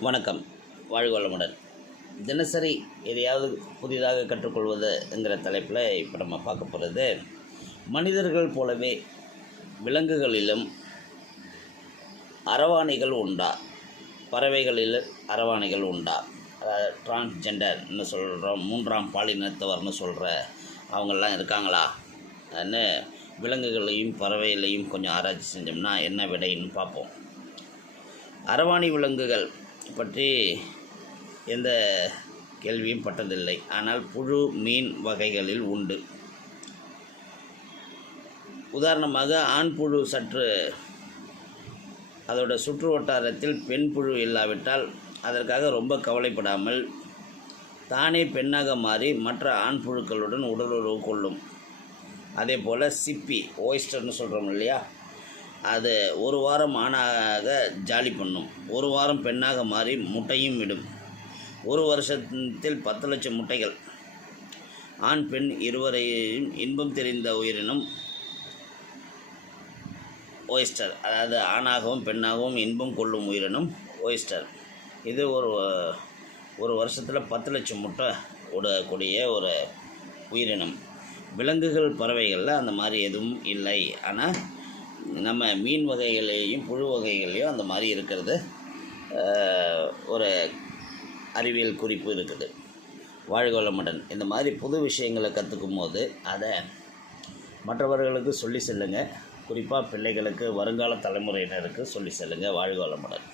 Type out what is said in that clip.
வணக்கம். வாழ்க வளமுடன். தினசரி எதையாவது புதிதாக கற்றுக்கொள்வது என்கிற தலைப்பில் இப்போ நம்ம பார்க்க போகிறது மனிதர்கள் போலவே விலங்குகளிலும் அரவாணிகள் உண்டா? பறவைகளில் அரவாணிகள் உண்டா? அதாவது டிரான்ஸ்ஜெண்டர்னு சொல்கிறோம் மூன்றாம் பாலினத்தவர்னு சொல்கிற அவங்கெல்லாம் இருக்காங்களா? ன்னு விலங்குகளையும் பறவைகளையும் கொஞ்சம் ஆராய்ச்சி செஞ்சோம்னா என்ன விடைன்னு பார்ப்போம். அரவாணி விலங்குகள் பற்றி எந்த கேள்வியும் பட்டதில்லை. ஆனால் புழு மீன் வகைகளில் உண்டு. உதாரணமாக ஆண் புழு சற்று அதோட சுற்று வட்டாரத்தில் பெண் புழு இல்லாவிட்டால் அதற்காக ரொம்ப கவலைப்படாமல் தானே பெண்ணாக மாறி மற்ற ஆண் புழுக்களுடன் உடலுறவு கொள்ளும். அதே போல் சிப்பி ஓய்ஸ்டர்னு சொல்கிறோம் இல்லையா? அது ஒரு வாரம் ஆணாக ஜாலி பண்ணும். ஒரு வாரம் பெண்ணாக மாறி முட்டையும் விடும். ஒரு வருஷத்தில் பத்து லட்சம் முட்டைகள். ஆண் பெண் இருவரையும் இன்பம் தெரிந்த உயிரினம் ஓய்ஸ்டர். அதாவது ஆணாகவும் பெண்ணாகவும் இன்பம் கொள்ளும் உயிரினம் ஓய்ஸ்டர். இது ஒரு ஒரு வருஷத்தில் பத்து லட்சம் முட்டை விடக்கூடிய ஒரு உயிரினம். விலங்குகள் பறவைகளில் அந்த மாதிரி எதுவும் இல்லை. ஆனால் நம்ம மீன் வகைகளையும் புழு வகைகளையும் அந்த மாதிரி இருக்கிறது ஒரு அறிவியல் குறிப்பு இருக்குது. வாழ்கவளமுடன் இந்த மாதிரி புது விஷயங்களை கற்றுக்கும் போது அதை மற்றவர்களுக்கு சொல்லி செல்லுங்கள் குறிப்பாக பிள்ளைகளுக்கு வருங்கால தலைமுறையினருக்கு சொல்லி செல்லுங்கள் வாழ்கவளமுடன்